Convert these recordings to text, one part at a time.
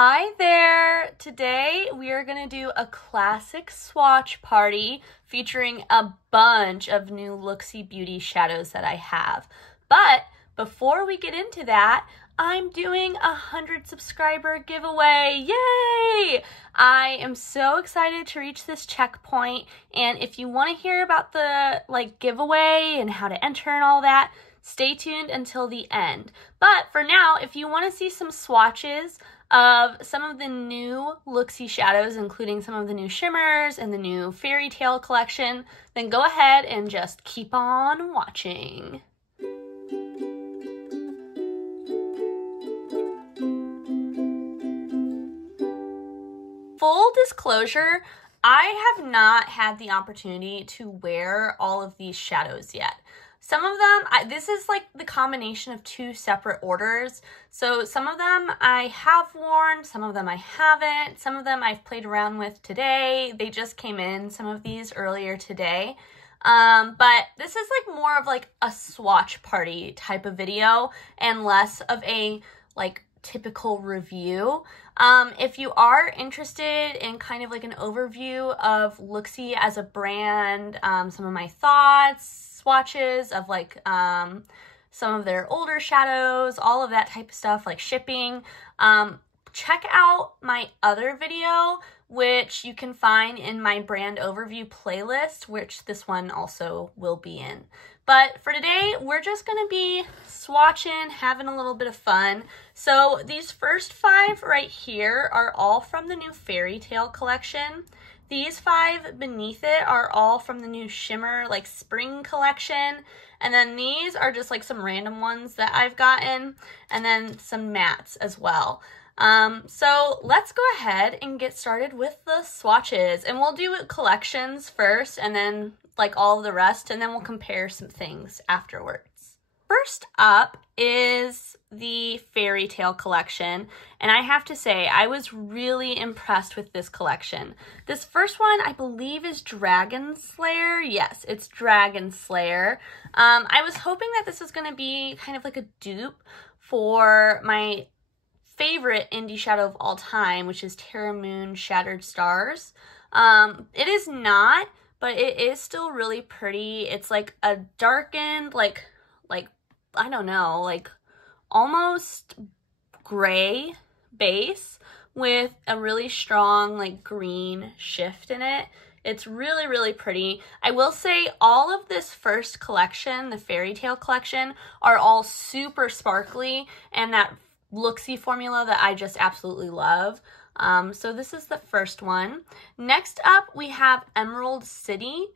Hi there! Today we are going to do a classic swatch party featuring a bunch of new Looxi beauty shadows that I have. But before we get into that, I'm doing a 100 subscriber giveaway. Yay! I am so excited to reach this checkpoint, and if you want to hear about the giveaway and how to enter and all that, stay tuned until the end. But for now, if you want to see some swatches of some of the new Looxi shadows, including some of the new shimmers and the new Fairy Tale collection, then go ahead and just keep on watching. Full disclosure, I have not had the opportunity to wear all of these shadows yet. Some of them, this is like the combination of two separate orders. So some of them I have worn, some of them I haven't, some of them I've played around with today. They just came in, some of these earlier today. But this is more of a swatch party type of video and less of a typical review. If you are interested in kind of an overview of Looxi as a brand, some of my thoughts, swatches of some of their older shadows, all of that type of stuff, shipping, check out my other video, which you can find in my brand overview playlist, which this one also will be in. But for today, we're just going to be swatching, having a little bit of fun. So these first 5 right here are all from the new Fairy Tale collection. These 5 beneath it are all from the new Shimmer spring collection. And then these are just some random ones that I've gotten. And then some mattes as well. So let's go ahead and get started with the swatches. And we'll do collections first and then all of the rest, and then we'll compare some things afterwards. First up is the Fairy Tale collection, and I have to say I was really impressed with this collection. This first one I believe is Dragon Slayer. Yes, it's Dragon Slayer. I was hoping that this was going to be kind of a dupe for my favorite indie shadow of all time, which is Terra Moon Shattered Stars. It is not, but it is still really pretty. It's a darkened, I don't know, almost gray base with a really strong, green shift in it. It's really, really pretty. I will say all of this first collection, the Fairy Tale collection, are all super sparkly, and that Looxi formula that I just absolutely love. So this is the first one. Next up, we have Emerald City.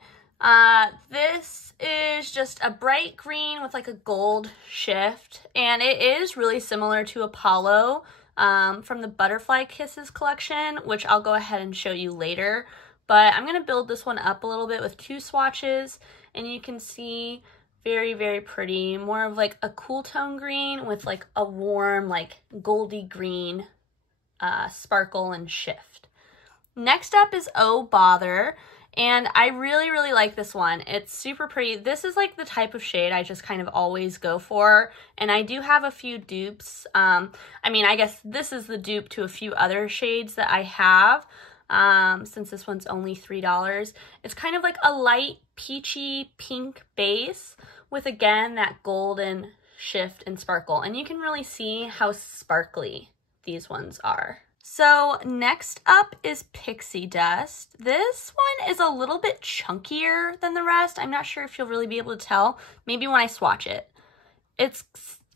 This is just a bright green with a gold shift, and it is really similar to Apollo from the Butterfly Kisses collection, which I'll go ahead and show you later. But I'm going to build this one up a little bit with 2 swatches, and you can see very, very pretty. More of a cool tone green with a warm goldy green sparkle and shift. Next up is Oh Bother, and I really, really like this one. It's super pretty. This is the type of shade I just kind of always go for, and I do have a few dupes. I mean, I guess this is the dupe to a few other shades that I have, since this one's only $3. It's kind of a light peachy pink base with, again, that golden shift and sparkle, and you can really see how sparkly these ones are. So next up is Pixie Dust. This one is a little bit chunkier than the rest. I'm not sure if you'll really be able to tell. Maybe when I swatch it. It's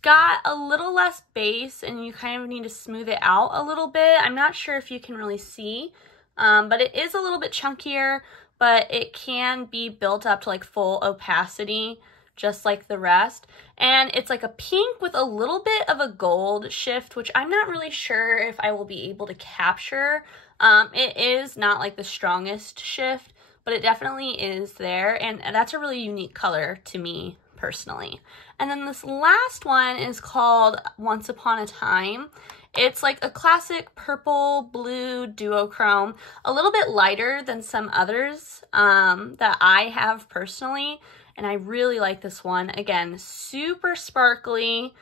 got a little less base, and you kind of need to smooth it out a little bit. I'm not sure if you can really see, but it is a little bit chunkier, but it can be built up to full opacity, just like the rest. And it's a pink with a little bit of a gold shift, which I'm not really sure if I will be able to capture. It is not the strongest shift, but it definitely is there, and that's a really unique color to me personally. And then this last one is called Once Upon a Time. It's a classic purple blue duochrome, a little bit lighter than some others that I have personally. And I really like this one. Again, super sparkly,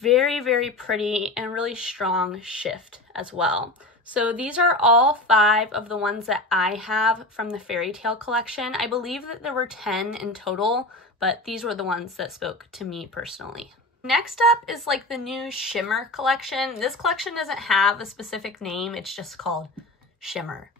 Very, very pretty and really strong shift as well. So these are all 5 of the ones that I have from the Fairy Tale collection. I believe that there were 10 in total, but these were the ones that spoke to me personally. Next up is like the new Shimmer collection. This collection doesn't have a specific name, it's just called Shimmer.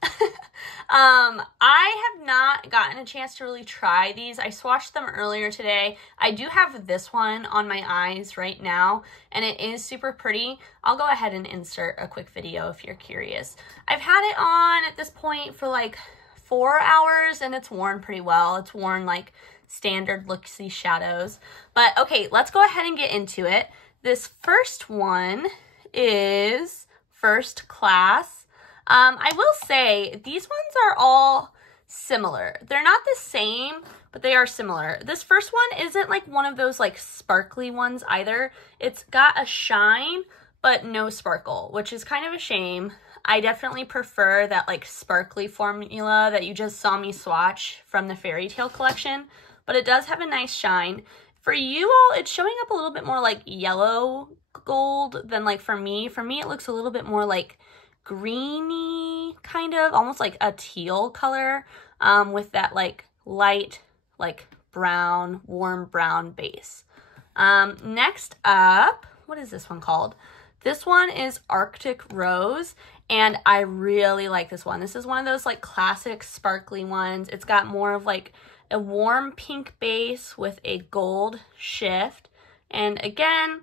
I have not gotten a chance to really try these. I swatched them earlier today. I do have this one on my eyes right now, and it is super pretty. I'll go ahead and insert a quick video if you're curious. I've had it on at this point for like 4 hours, and it's worn pretty well. It's worn like standard Looxi shadows. But okay, let's go ahead and get into it. This first one is First Class. I will say these ones are all similar. They're not the same, but they are similar. This first one isn't like one of those like sparkly ones either. It's got a shine, but no sparkle, which is kind of a shame. I definitely prefer that like sparkly formula that you just saw me swatch from the Fairy Tale collection, but it does have a nice shine. For you all, it's showing up a little bit more like yellow gold than like for me. For me, it looks a little bit more like greeny, kind of almost like a teal color, with that like light like brown, warm brown base. Next up, what is this one called? This one is Arctic Rose, and I really like this one. This is one of those like classic sparkly ones. It's got more of like a warm pink base with a gold shift, and again,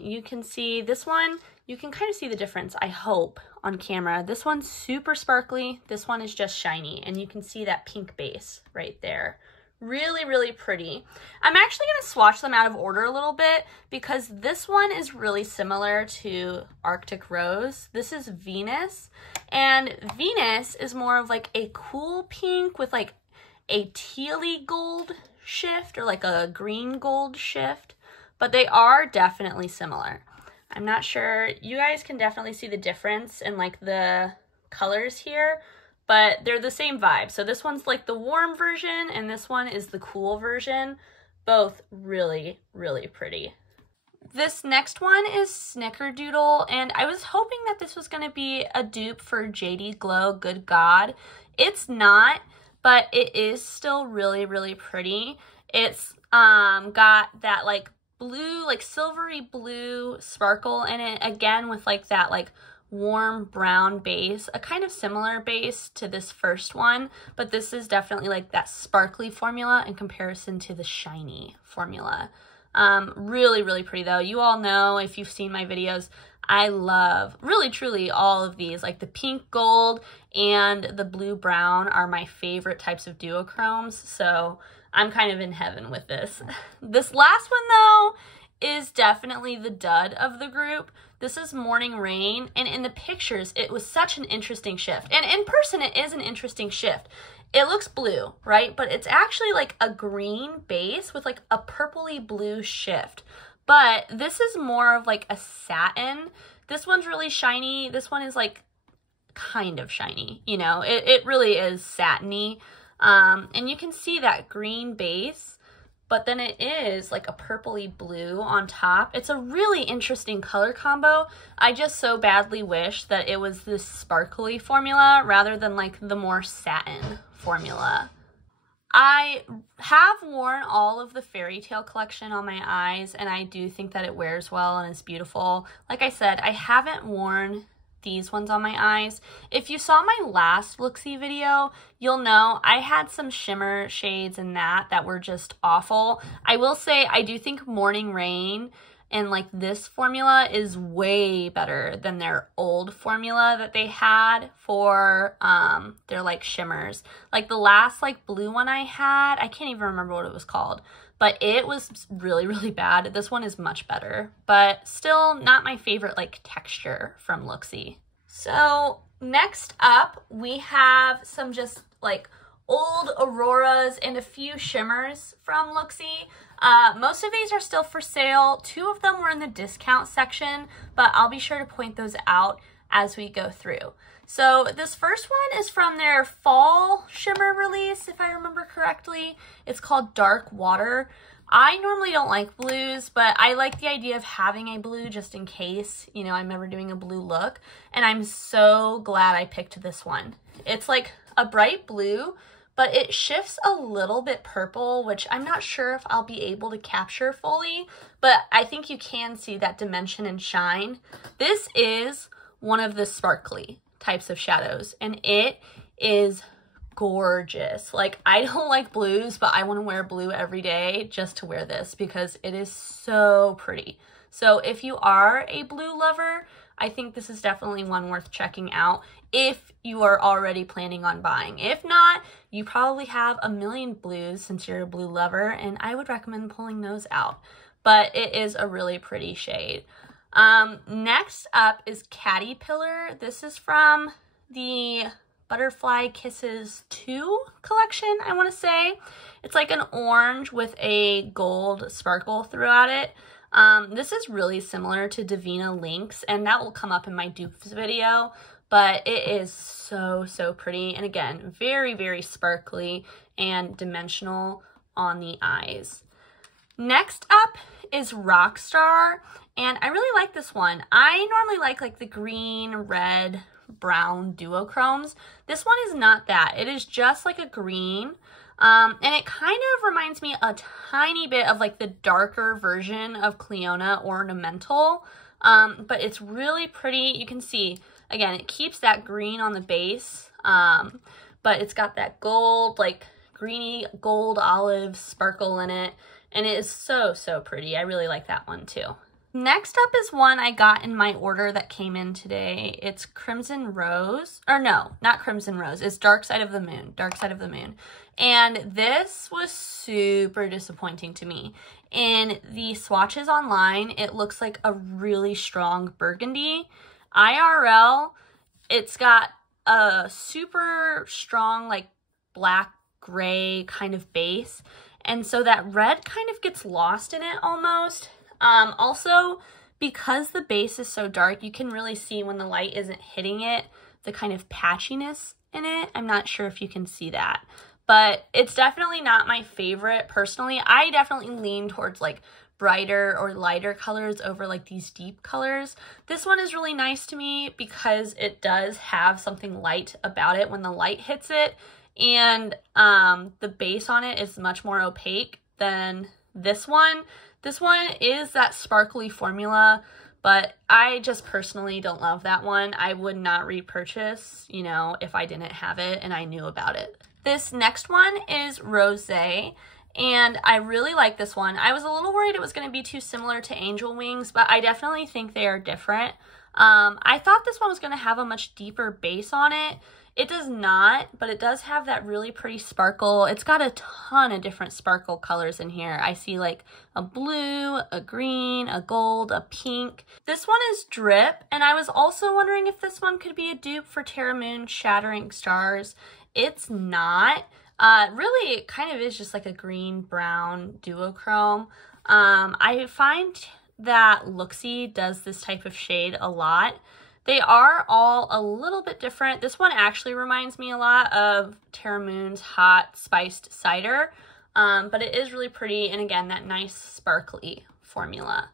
you can see this one. You can kind of see the difference, I hope, on camera. This one's super sparkly. This one is just shiny, and you can see that pink base right there. Really, really pretty. I'm actually going to swatch them out of order a little bit because this one is really similar to Arctic Rose. This is Venus, and Venus is more of like a cool pink with like a tealy gold shift or like a green gold shift, but they are definitely similar. I'm not sure, you guys can definitely see the difference in like the colors here, but they're the same vibe. So this one's like the warm version and this one is the cool version. Both really, really pretty. This next one is Snickerdoodle, and I was hoping that this was going to be a dupe for JD Glow Good God. It's not, but it is still really, really pretty. It's got that like blue, like silvery blue sparkle in it, again with like that like warm brown base, a kind of similar base to this first one, but this is definitely like that sparkly formula in comparison to the shiny formula. Really, really pretty though. You all know, if you've seen my videos, I love really truly all of these. Like the pink gold and the blue brown are my favorite types of duochromes, so I'm kind of in heaven with this. This last one though is definitely the dud of the group. This is Morning Rain, and in the pictures it was such an interesting shift, and in person it is an interesting shift. It looks blue, right? But it's actually like a green base with like a purpley blue shift. But this is more of like a satin. This one's really shiny. This one is like kind of shiny, you know, it really is satiny. And you can see that green base, but then it is like a purpley blue on top. It's a really interesting color combo. I just so badly wish that it was this sparkly formula rather than like the more satin formula. I have worn all of the Fairy Tale collection on my eyes, and I do think that it wears well and is beautiful. Like I said, I haven't worn these ones on my eyes. If you saw my last Looxi video, you'll know I had some shimmer shades in that were just awful. I will say I do think Morning Rain and like this formula is way better than their old formula that they had for their like shimmers. Like the last like blue one I had, I can't even remember what it was called, but it was really, really bad. This one is much better, but still not my favorite like texture from Looxi. So next up, we have some just like old auroras and a few shimmers from Looxi. Most of these are still for sale. 2 of them were in the discount section, but I'll be sure to point those out as we go through. So this first one is from their fall shimmer release, if I remember correctly. It's called Dark Water. I normally don't like blues, but I like the idea of having a blue just in case, you know, I'm ever doing a blue look. And I'm so glad I picked this one. It's like a bright blue, but it shifts a little bit purple, which I'm not sure if I'll be able to capture fully, but I think you can see that dimension and shine. This is one of the sparkly types of shadows, and it is gorgeous. Like, I don't like blues, but I want to wear blue every day just to wear this because it is so pretty. So if you are a blue lover, I think this is definitely one worth checking out if you are already planning on buying. If not, you probably have a million blues since you're a blue lover, and I would recommend pulling those out. But it is a really pretty shade. Next up is Caterpillar. This is from the Butterfly Kisses 2 collection, I want to say. It's like an orange with a gold sparkle throughout it. This is really similar to Divina Lynx, and that will come up in my dupes video, but it is so, so pretty. And again, very, very sparkly and dimensional on the eyes. Next up is Rockstar, and I really like this one. I normally like the green, red, brown duochromes. This one is not that. It is just like a green, and it kind of reminds me a tiny bit of like the darker version of Cleona Ornamental, but it's really pretty. You can see, again, it keeps that green on the base, but it's got that gold, like greeny gold olive sparkle in it, and it is so, so pretty. I really like that one too. Next up is one I got in my order that came in today. It's Crimson Rose, or no, not Crimson Rose. It's Dark Side of the Moon, Dark Side of the Moon. And this was super disappointing to me. In the swatches online, it looks like a really strong burgundy. IRL, it's got a super strong, like black gray kind of base. And so that red kind of gets lost in it almost. Also, because the base is so dark, you can really see when the light isn't hitting it, the kind of patchiness in it. I'm not sure if you can see that, but it's definitely not my favorite personally. I definitely lean towards like brighter or lighter colors over like these deep colors. This one is really nice to me because it does have something light about it when the light hits it, and the base on it is much more opaque than this one. This one is that sparkly formula, but I just personally don't love that one. I would not repurchase, you know, if I didn't have it and I knew about it. This next one is Rosé, and I really like this one. I was a little worried it was going to be too similar to Angel Wings, but I definitely think they are different. I thought this one was going to have a much deeper base on it. It does not, but it does have that really pretty sparkle. It's got a ton of different sparkle colors in here. I see like a blue, a green, a gold, a pink. This one is Drip, and I was also wondering if this one could be a dupe for Terra Moon Shattering Stars. It's not. Really, it kind of is just like a green-brown duochrome. I find that Looxi does this type of shade a lot. They are all a little bit different. This one actually reminds me a lot of Terra Moon's Hot Spiced Cider, but it is really pretty, and again, that nice sparkly formula.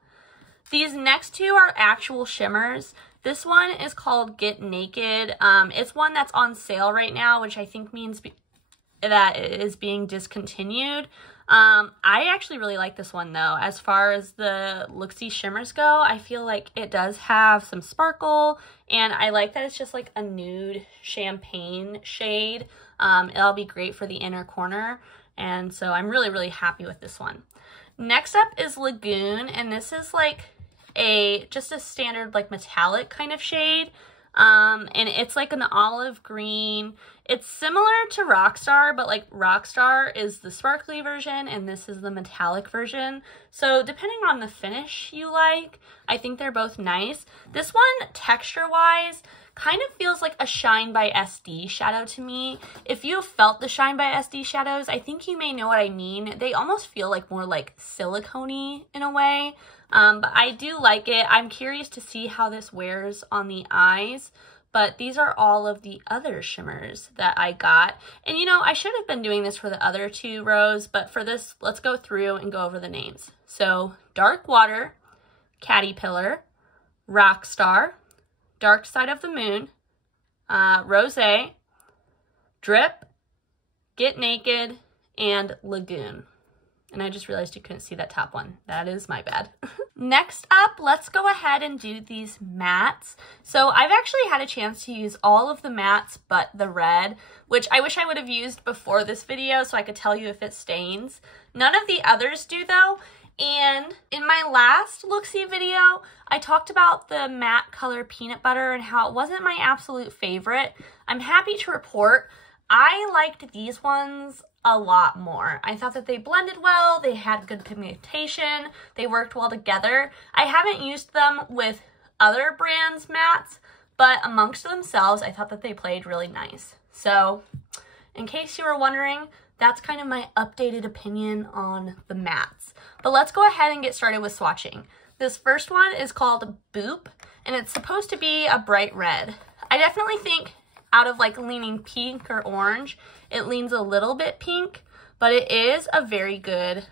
These next two are actual shimmers. This one is called Get Naked. It's one that's on sale right now, which I think means that it is being discontinued. I actually really like this one though. As far as the Looxi shimmers go, I feel like it does have some sparkle, and I like that it's just like a nude champagne shade. It'll be great for the inner corner, and so I'm really, really happy with this one. Next up is Lagoon, and this is like just a standard like metallic kind of shade. And it's like an olive green. It's similar to Rockstar, but like Rockstar is the sparkly version and this is the metallic version. So depending on the finish you like, I think they're both nice. This one, texture-wise, kind of feels like a Shine by SD shadow to me. If you have felt the Shine by SD shadows, I think you may know what I mean. They almost feel like more like silicone-y in a way. But I do like it. I'm curious to see how this wears on the eyes, but these are all of the other shimmers that I got. And you know, I should have been doing this for the other 2 rows, but for this, let's go through and go over the names. So Dark Water, Caterpillar, Rockstar, Dark Side of the Moon, Rosé, Drip, Get Naked, and Lagoon. And I just realized you couldn't see that top one. That is my bad. Next up, let's go ahead and do these mattes. So I've actually had a chance to use all of the mattes but the red, which I wish I would have used before this video so I could tell you if it stains. None of the others do though. And in my last Looxi video, I talked about the matte color Peanut Butter and how it wasn't my absolute favorite. I'm happy to report I liked these ones a lot more. I thought that they blended well, they had good pigmentation, they worked well together. I haven't used them with other brands' mattes, but amongst themselves, I thought that they played really nice. So, in case you were wondering, that's kind of my updated opinion on the mattes. But let's go ahead and get started with swatching. This first one is called Boop, and it's supposed to be a bright red. I definitely think out of like leaning pink or orange, it leans a little bit pink, but it is a very good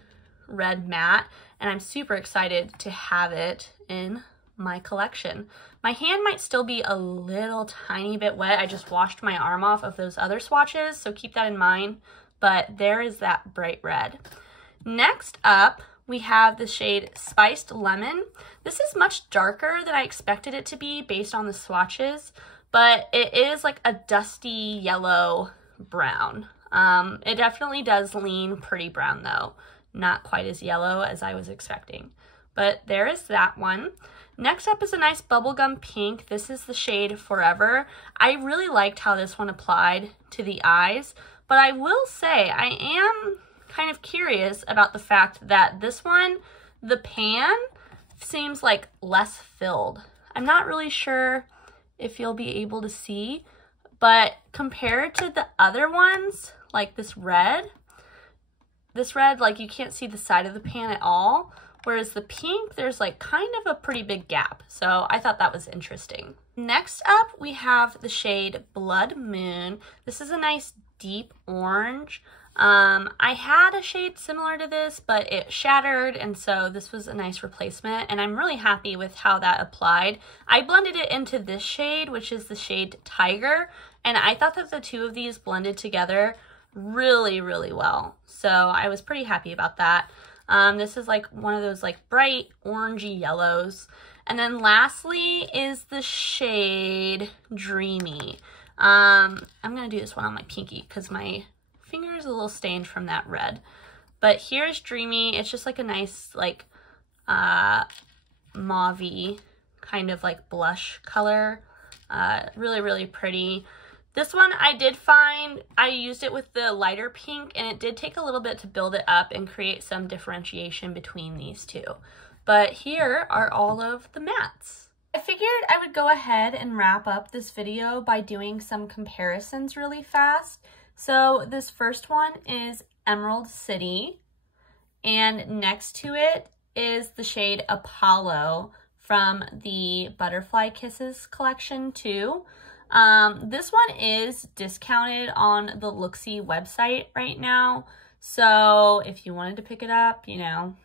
red matte, and I'm super excited to have it in my collection. My hand might still be a little tiny bit wet. I just washed my arm off of those other swatches, so keep that in mind, but there is that bright red. Next up, we have the shade Spiced Lemon. This is much darker than I expected it to be based on the swatches, but it is like a dusty yellow brown. It definitely does lean pretty brown though. Not quite as yellow as I was expecting. But there is that one. Next up is a nice bubblegum pink. This is the shade Forever. I really liked how this one applied to the eyes, but I will say I am kind of curious about the fact that this one, the pan seems like less filled. I'm not really sure if you'll be able to see, but compared to the other ones, like this red, like you can't see the side of the pan at all, whereas the pink, there's like kind of a pretty big gap. So I thought that was interesting. Next up, we have the shade Blood Moon. This is a nice deep orange. I had a shade similar to this, but it shattered, and so this was a nice replacement, and I'm really happy with how that applied. I blended it into this shade, which is the shade Tiger, and I thought that the 2 of these blended together really, really well. So I was pretty happy about that. This is like one of those like bright orangey yellows. And then lastly is the shade Dreamy. I'm gonna do this one on my pinky because my finger is a little stained from that red. But here's Dreamy. It's just like a nice like mauve-y kind of like blush color. Really, really pretty. This one I did find, I used it with the lighter pink, and it did take a little bit to build it up and create some differentiation between these 2. But here are all of the mattes. I figured I would go ahead and wrap up this video by doing some comparisons really fast. So this first one is Emerald City, and next to it is the shade Apollo from the Butterfly Kisses collection too. This one is discounted on the Looxi website right now, so if you wanted to pick it up, you know,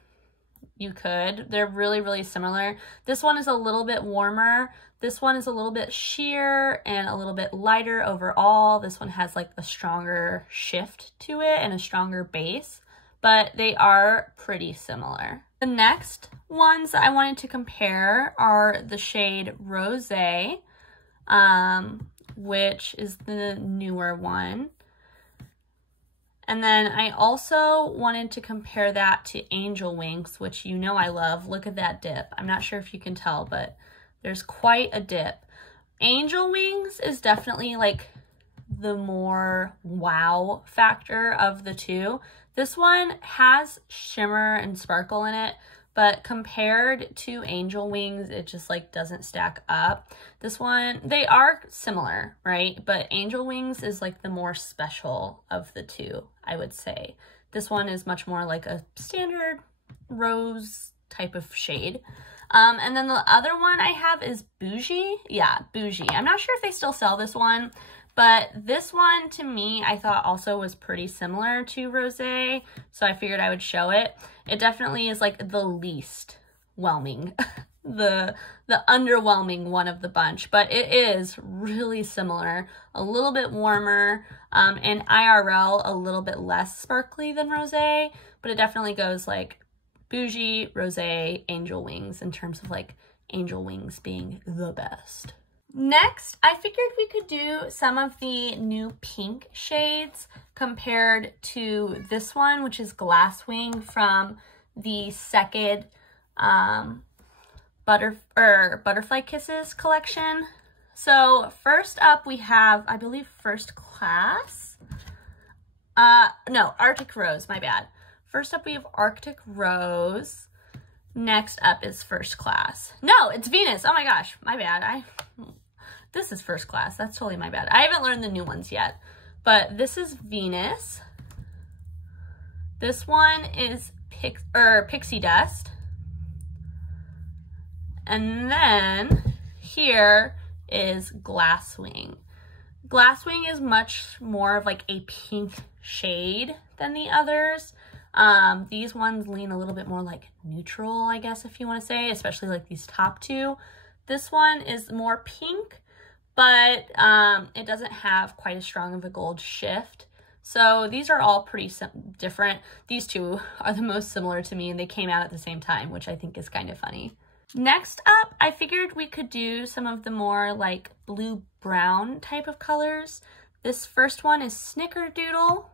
you could. They're really, really similar. This one is a little bit warmer. This one is a little bit sheer and a little bit lighter overall. This one has like a stronger shift to it and a stronger base, but they are pretty similar. The next ones that I wanted to compare are the shade Rosé, which is the newer one. And then I also wanted to compare that to Angel Wings, which you know I love. Look at that dip. I'm not sure if you can tell, but there's quite a dip. Angel Wings is definitely like the more wow factor of the 2. This one has shimmer and sparkle in it, but compared to Angel Wings, it just like doesn't stack up. This one, they are similar, right? But Angel Wings is like the more special of the 2, I would say. This one is much more like a standard rose type of shade. And then the other one I have is Bougie. Yeah, Bougie. I'm not sure if they still sell this one, but this one to me I thought also was pretty similar to Rosé, so I figured I would show it. It definitely is like the least whelming, the underwhelming one of the bunch, but it is really similar, a little bit warmer, and IRL a little bit less sparkly than Rosé, but it definitely goes like Bougie, Rosé, Angel Wings in terms of like Angel Wings being the best. Next, I figured we could do some of the new pink shades compared to this one, which is Glasswing from the second Butterfly Kisses collection. So first up we have, I believe, First Class. No, Arctic Rose, my bad. First up we have Arctic Rose. Next up is First Class. No, it's Venus. Oh my gosh, my bad. This is First Class. That's totally my bad. I haven't learned the new ones yet, but this is Venus. This one is Pixie Dust. And then here is Glasswing. Glasswing is much more of like a pink shade than the others. These ones lean a little bit more like neutral, I guess, if you want to say, especially like these top two. This one is more pink, but it doesn't have quite as strong of a gold shift. So these are all pretty different. These two are the most similar to me, and they came out at the same time, which I think is kind of funny. Next up, I figured we could do some of the more like blue-brown type of colors. This first one is Snickerdoodle.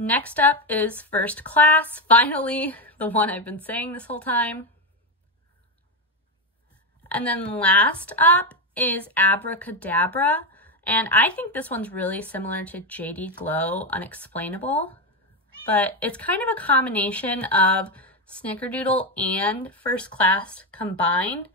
Next up is First Class, finally, the one I've been saying this whole time. And then last up is Abracadabra, and I think this one's really similar to JD Glow Unexplainable, but it's kind of a combination of Snickerdoodle and First Class combined.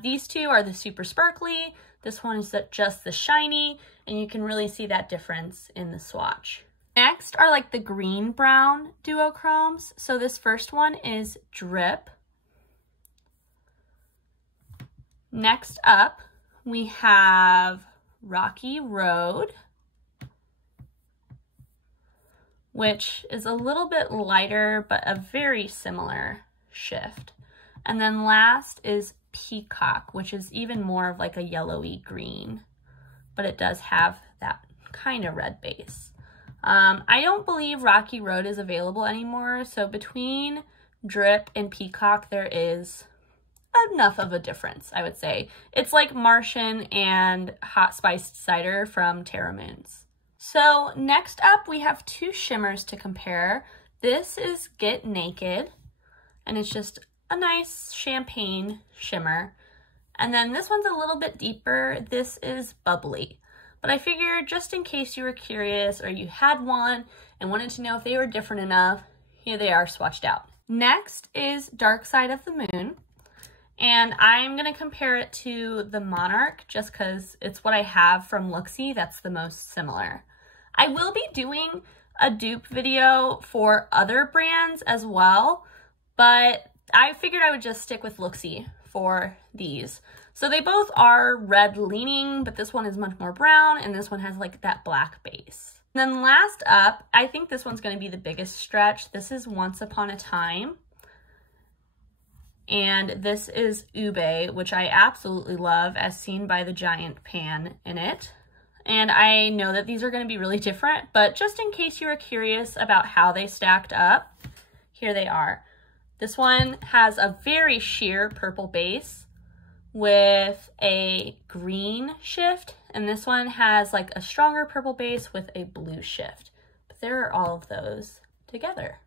These two are the super sparkly, this one is just the shiny, and you can really see that difference in the swatch. Next are like the green-brown duochromes. So this first one is Drip. Next up, we have Rocky Road, which is a little bit lighter, but a very similar shift. And then last is Peacock, which is even more of like a yellowy green, but it does have that kind of red base. I don't believe Rocky Road is available anymore, so between Drip and Peacock, there is enough of a difference, I would say. It's like Martian and Hot Spiced Cider from Terra Moons. So next up, we have two shimmers to compare. This is Get Naked, and it's just a nice champagne shimmer. And then this one's a little bit deeper. This is Bubbly. But I figured just in case you were curious or you had one and wanted to know if they were different enough, here they are swatched out. Next is Dark Side of the Moon. And I'm going to compare it to the Monarch just because it's what I have from Looxi that's the most similar. I will be doing a dupe video for other brands as well, but I figured I would just stick with Looxi for these. So they both are red leaning, but this one is much more brown and this one has like that black base. And then last up, I think this one's going to be the biggest stretch. This is Once Upon a Time. And this is Ube, which I absolutely love, as seen by the giant pan in it. And I know that these are going to be really different, but just in case you were curious about how they stacked up, here they are. This one has a very sheer purple base with a green shift, and this one has like a stronger purple base with a blue shift. But there are all of those together.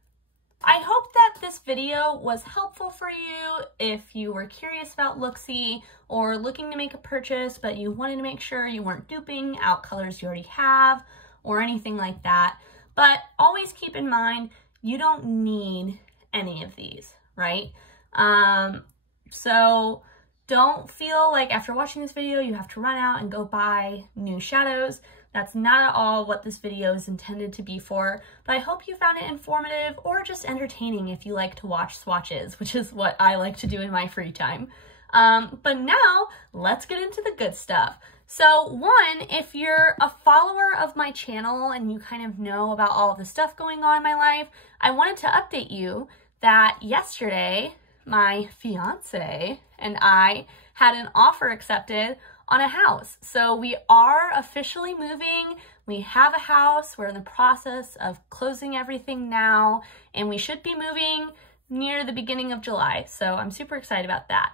I hope that this video was helpful for you if you were curious about Looxi or looking to make a purchase, but you wanted to make sure you weren't duping out colors you already have or anything like that. But always keep in mind, you don't need any of these, right? So don't feel like after watching this video, you have to run out and go buy new shadows. That's not at all what this video is intended to be for, but I hope you found it informative or just entertaining if you like to watch swatches, which is what I like to do in my free time. But now let's get into the good stuff. So one, if you're a follower of my channel and you kind of know about all of the stuff going on in my life, I wanted to update you that yesterday, my fiance and I had an offer accepted on a house. So we are officially moving. We have a house. We're in the process of closing everything now, and we should be moving near the beginning of July. So I'm super excited about that.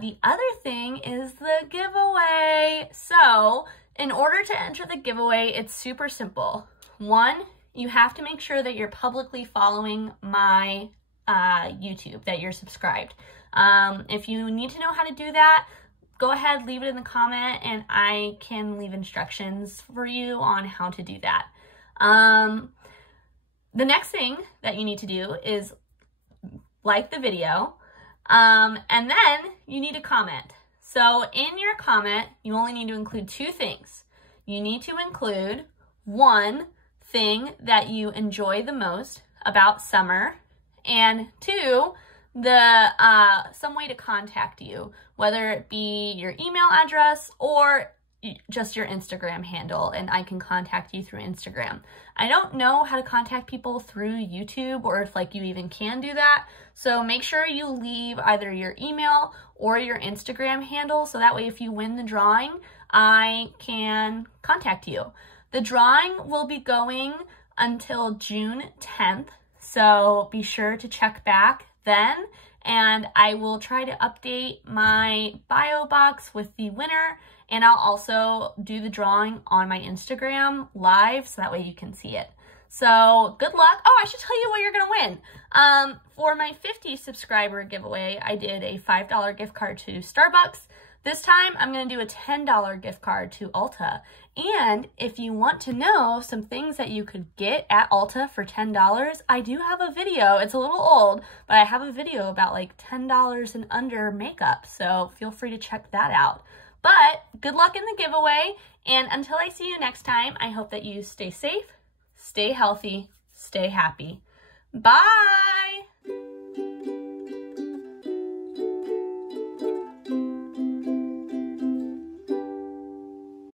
The other thing is the giveaway. So in order to enter the giveaway, it's super simple. One, you have to make sure that you're publicly following my YouTube, that you're subscribed. If you need to know how to do that, go ahead, leave it in the comment, and I can leave instructions for you on how to do that. The next thing that you need to do is like the video, and then you need to comment. So in your comment, you only need to include two things. You need to include one thing that you enjoy the most about summer, and two, some way to contact you, whether it be your email address or just your Instagram handle, and I can contact you through Instagram. I don't know how to contact people through YouTube or if like you even can do that. So make sure you leave either your email or your Instagram handle so that way if you win the drawing, I can contact you. The drawing will be going until June 10th. So be sure to check back then, and I will try to update my bio box with the winner, and I'll also do the drawing on my Instagram live so that way you can see it. So good luck. Oh, I should tell you what you're gonna win. For my 50 subscriber giveaway, I did a $5 gift card to Starbucks. This time I'm gonna do a $10 gift card to Ulta. And if you want to know some things that you could get at Ulta for $10, I do have a video. It's a little old, but I have a video about like $10 and under makeup. So feel free to check that out. But good luck in the giveaway. And until I see you next time, I hope that you stay safe, stay healthy, stay happy. Bye.